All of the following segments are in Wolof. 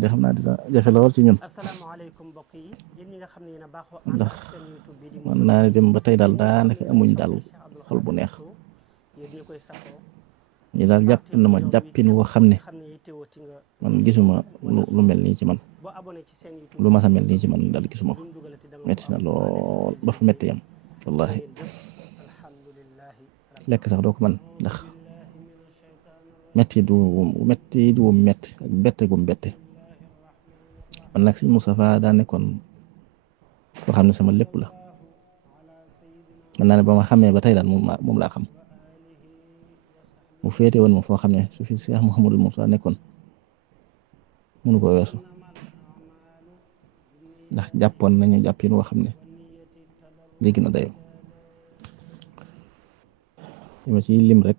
de xam naa dina jafe lool ci ñun ndax man naa ne dem ba tey daal daanaka amuñ daal xol bu neex ñi daal jàpp na ma jàppin woo xam ne man gisuma lu mel nii ci man lu mas a mel nii ci man daal gisuma ko metti na lool ba fa metti yam wallahi lekk sax doo ko man ndax metti du metti ak bette gum bette man nag Sëñ Moustapha daa nekkoon koo xam ne sama lépp la man naa ne ba ma xamee ba tey daal moom laa xam mu féete woon ma foo xam ne su fi Cheikh Mouhamadou Moussa nekkoon mënu ko weesu ndax jàppoon nañu jàppin woo xam ne jéggi na dayo ma ci lim rek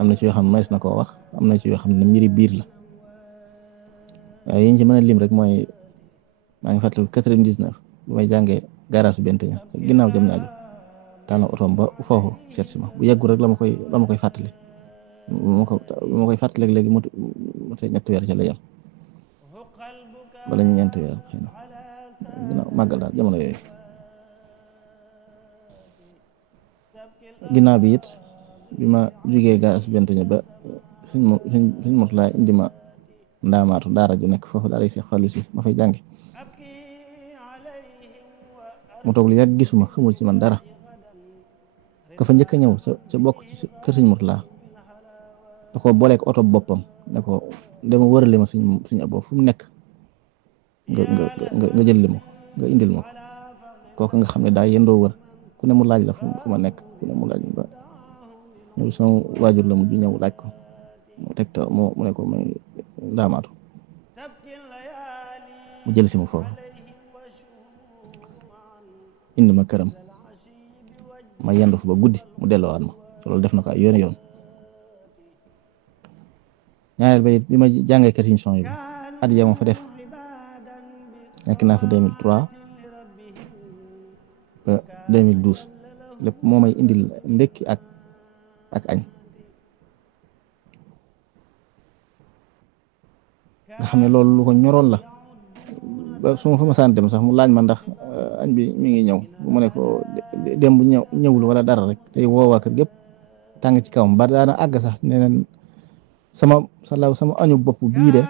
am na ci yoo xam ne mays na koo wax am na ci yoo xam ne mbiri biir la waaye yiñ ci mën a lim rek mooy maa ngi fàttaliku 99 bu may jàngee garage su bent ña ginnaaw jëm ñaaju taal na otoom ba foofu seet si ma bu yàggul rek la ma koy fàttali ma koy fàttali léegi mu te ñetti weer ca la yem bala ñu ñeenti weer xëy na ginnaaw màggal daal jamono yooyu ginnaaw bi it bi ma jugee garage bent ña ba suñ mot laa indi ma ndaamaatu daara ju nekk foofu daara si xalu si ma fay jànge mu toog lu yàgg gisuma xamul ci man dara ka fa njëkk a ñëw ca bokk ci kër Sëñ Murtala da ko booleek oto boppam ne ko dama wërale ma suñ aboo fu mu nekk nga jël li ma ko nga indil ma ko kooku nga xam ne daa yendoo wër ku ne mu laaj la fu ma nekk ku ne mu laaj ba ñëw sama waajur la mujj ñëw laaj ko mu tegta mu ne ko may ndaamaatu mu jël si ma foofu indi ma këram ma yendu fa ba guddi mu delloowaat ma loolu def na ko ay yoon ñaareel ba it bi ma jàngee kër Sëñ yi at ya ma fa def nekk naa fa 2003 ba 2012 lépp moo may indil ndekki ak añ nga xam ne loolu lu ko ñoroon la ba su ma fa masaan dem sax mu laaj ma ndax añ bi mi ngi ñëw bu ma ne ko dem bu ñëwul wala dara rek day woowaa kër gépp tàng ci kawam ba daana àgg sax ne leen sama añu bopp bii de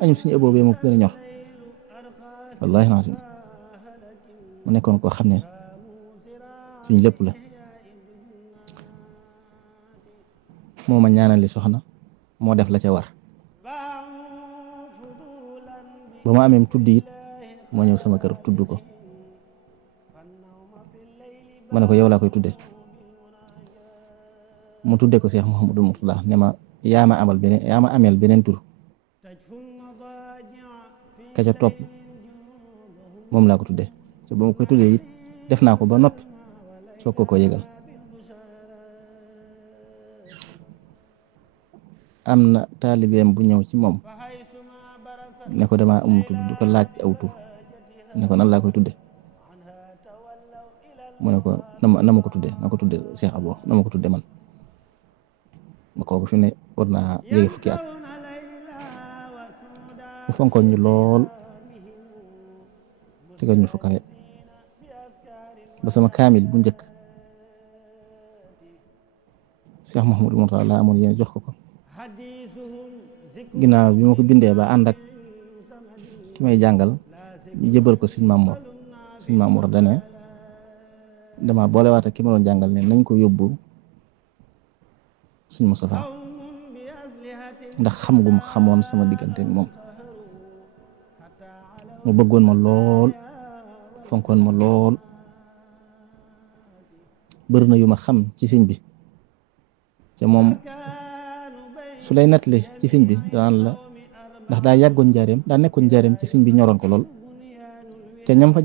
añu suñu ëbboo bee moo gën a ñor wallahi lazim mu nekkoon koo xam ne suñ lépp la moo ma ñaanali soxna moo def la ca war ba ma amee tudd it moo ñëw sama kër tudd ko ma ne ko yow laa koy tudde mu tudde ko Cheikh Mouhamadou Mourtada ne ma yaa ma ameel beneen tur ka ca topp moom laa ko tudde te ba ma koy tuddee it def naa ko ba noppi soog ko yëgal am na taalibeem bu ñëw ci moom ne ko damaa am tudd du ko laaj aw tur ne ko nan laa koy tudde mu ne ko na ma ko tudde na ko tudde Cheikh Abo na ma ko tudde man ma kooku fi ne war naa jege fukki at mu fonkoon ñu lool tegal ñu fu kawe ba sama kaamil bu njëkk Cheikh Mouhamadou Mourtada laa amoon yéen jox ko ginnaaw bi ma ko bindee ba ànd ak ki may jàngal ñu jëbal ko Sëñ Mamour dane dama boolewaat ak ki ma doon jàngal ne nañ ko yóbbu Sëñ Moustapha ndax xam gum xamoon sama diggante ak moom mu bëggoon ma lool fonkoon ma lool bëri na yu ma xam ci sëñ bi te moom su lay nettali ci sëñ bi daan la ndax daa yàggoon njaareem daa nekkoon njaareem ci sëñ bi ñoroon ko lool te ñam fa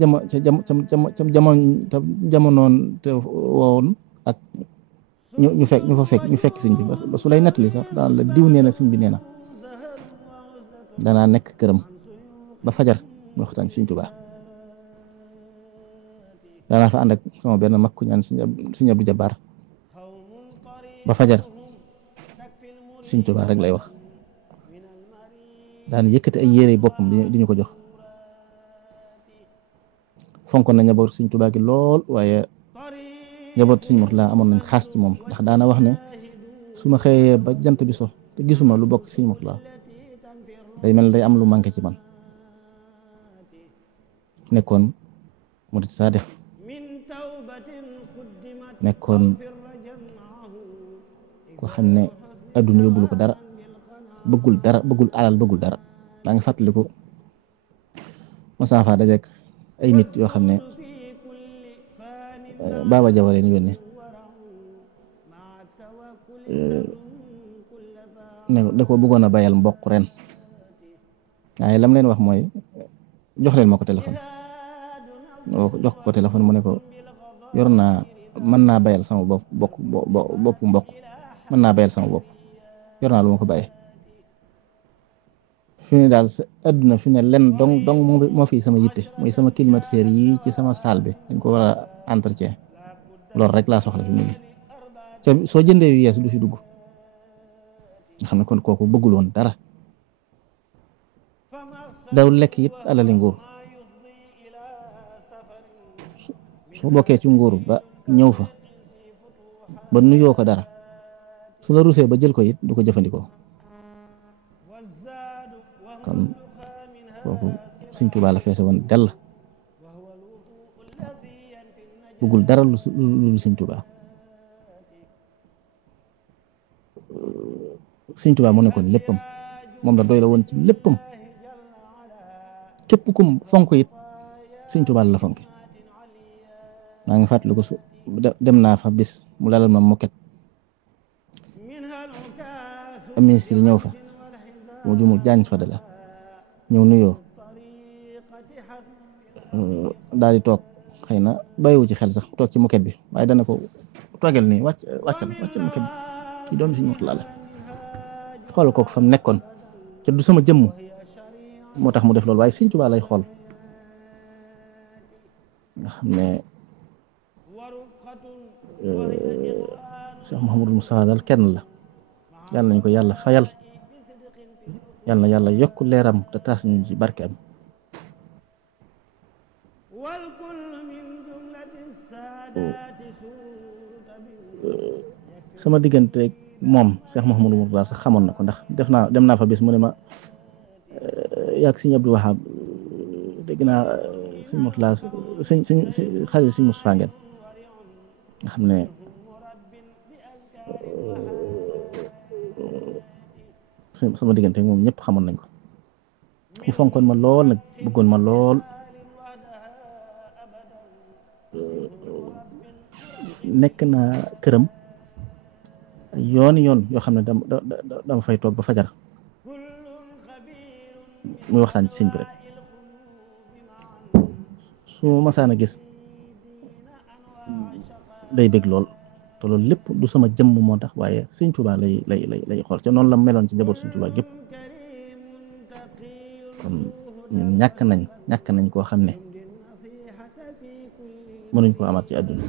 jamonoon te woon ak ñu fekk sëñ bi ba su lay nettali sax daan la diw nee na sëñ bi nee na danaa nekk këram ba fajar ñu waxtaan Sëñ Tuubaa daanaa fa ànd ak sama benn mag ku ñaan Sëñ Abdou Jabaar ba fajar Sëñ Tuubaa rek lay wax daan yëkkati ay yére boppam di ñu ko jox fonkoon na njaboot Sëñ Tuubaa gi lool waaye njaboot Sëñ Murtala amoon nañ xaas ci moom ndax daana wax ne su ma xëyee ba jant bi so te gisuma lu bokk Sëñ Murtala day mel day am lu manqué ci man nekkoon murid saadix nekkoon ko xam ne adduna yóbbulu ko dara bëggul alal bëggul dara daa ngi fàttaliku masaafa dajek ay nit yoo xam ne baaba jawa leen yónne ne da ko bëggoon a bayal mboq ren waaye lam leen wax mooy jox leen ma ko téléphone jox ko téléphone mu ne ko yor naa mën naa bayal sama bopp mboq mën naa bayal sama bopp yor naa lu ma ko bàyyee fi ne daal sa adduna fi ne len dong moo fi sama yitte mooy sama climatiseur yi ci sama salle bi dañ ko war a entretien loolu rek laa soxla fi mu ne soo jëndee yu yees du fi dugg nga xam ne kon kooku bëggul woon dara daw lekk it alali nguur soo bokkee ci nguur ba ñëw fa ba nuyoo ko dara su la rusee ba jël ko it du ko jëfandikoo kon kooku Sëñ Tuubaa la feese woon dell bëggul dara lu Sëñ Tuubaa Sëñ Tuubaa mu nekkoon léppam moom la doy la woon ci léppam képp kum fonk it Sëñ Tuubaa la fonke maa ngi fàttaliku su dem naa fa bis mu lalal ma moket ministre ñëw fa mu jumul jaañ fa la ñëw nuyoo daal di toog xëy na bàyyiwu ci xel sax toog ci moket bi waaye dana ko toogal nii wàccal moket bi kii doomi Sëñ Murtala la xool kooku fa mu nekkoon te du sama jëmm moo tax mu def loolu waaye Sëñ Tuubaa lay xool nga xam ne Cheikh Mouhamadou Moussa daal kenn la yàlla nañ ko yàlla fayal yàlla na yàlla yokk leeram te taas ñu ci barke am sama diggante moom Cheikh Mouhamadou Mourtada sax xamoon na ko ndax dem naa fa bis mu ne ma yàgg Sëñ Abdou Wahab dégg naa Sëñ Mourtada xarit Sëñ Moussa ngeen nga xam ne sama diggante moom ñëpp xamoon nañ ko ku fonkoon ma lool nag bëggoon ma lool nekk na këram yoon yoo xam ne dama fay toog ba fajar muy waxtaan ci sëñ bi rek su masaan a gis day bég lool te loolu lépp du sama jëmm moo tax waaye Sëñ Tuubaa lay xool te noonu la meloon ci njaboot Sëñ Tuubaa gépp kon ñun ñàkk nañ koo xam ne mënuñ koo amaat ci àdduna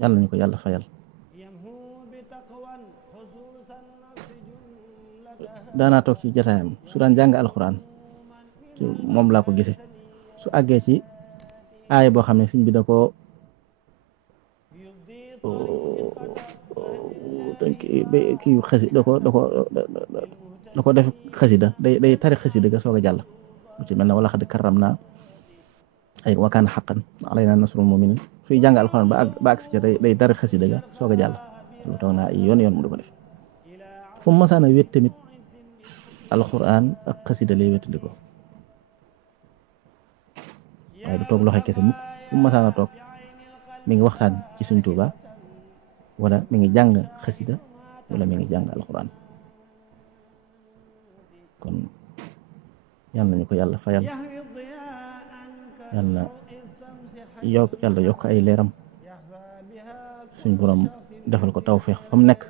yàlla nañu ko yàlla fayal daanaa toog ci jataayam su daan jàng alxuraan ci moom laa ko gisee su àggee ci aaya boo xam ne sëñ bi da ko kii xasi da ko def xasida day tari xasida ga soog a jàll lu ci mel ne wala xad karram naa ay wakaan xaqan alaynaa nasrul muminin suy jàng alxuraan ba agsi ca day tari xasida ga soog a jàll lu toog naa ay yoon mu di ko def fu mu masaan a wét tamit alxuraan ak xasida lay wétali ko waaye du toog loxo kese mukk fu mu masaan a toog mi ngi waxtaan ci Sëñ Tuubaa wala mi ngi jàng xasida wala mi ngi jàng alxuraan kon yal nañu ko yàlla fayal yàlla yokk ay leeram suñ borom defal ko tawfeex fa mu nekk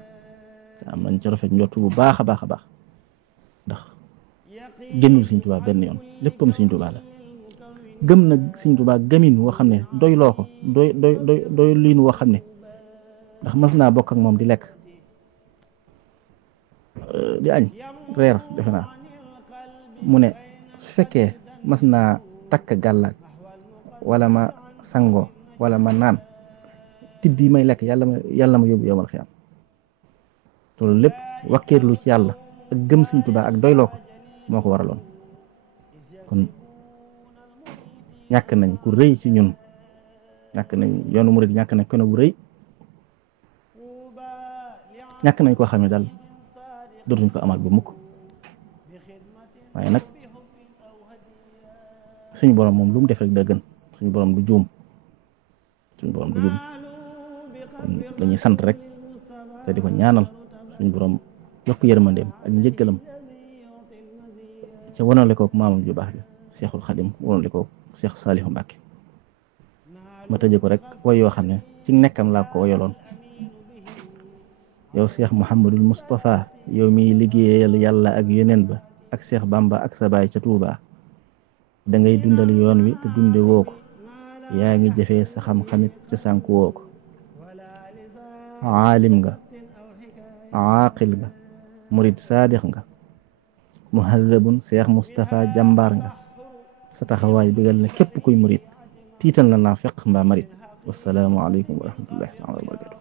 te am nañ ci rafet njort bu baax a baax a baax ndax génnul Sëñ Tuubaa benn yoon léppam Sëñ Tuubaa la gëm na Sëñ Tuubaa gëmin woo xam ne doy loo ko doy liin woo xam ne ndax mas naa bokk ak moom di lekk di añ reer defe naa mu ne su fekkee mas naa takk gàllaaj wala ma sango wala ma naan tibb yi may lekk yàlla ma yóbbu yowmal xiyaam loolu lépp wakkiirlu ci yàlla ak gëm Sëñ Tuubaa ak doyloo ko moo ko waraloon kon ñàkk nañ ku rëy ci ñun ñàkk nañ yoonu murid ñàkk nañ kono bu rëy ñàkk nañ koo xam ne daal dootuñ ko amal bu mukk waaye nag suñu borom moom lu mu def rek da gën suñu borom du juum suñu borom du juum dañuy sant rek te di ko ñaanal suñu borom yokk yërmandeem ak njëggalam ca wanale kook maamam ju baax ja Seexul Xadim wanale kook Seex Saalihu Mbàkke ma tëje ko rek way yoo xam ne ci nekkam laa ko wayaloon yow Seex Muhammadul Mustafa yow miy liggéeyal yàlla ak yeneen ba ak Seex Bamba ak sa baay ca Tuubaa da ngay dundal yoon wi te dunde woo ko yaa ngi jëfee sa xam-xamit ca sànku woo ko aalim nga aaqil nga murid saadix nga muhadabun Seex Mustafa jàmbaar nga sa taxawaay bigal na képp kuy murid tiital na naa feq mbaa marit wassalaamu aleykum wa rahmatullahi taala wa barakatu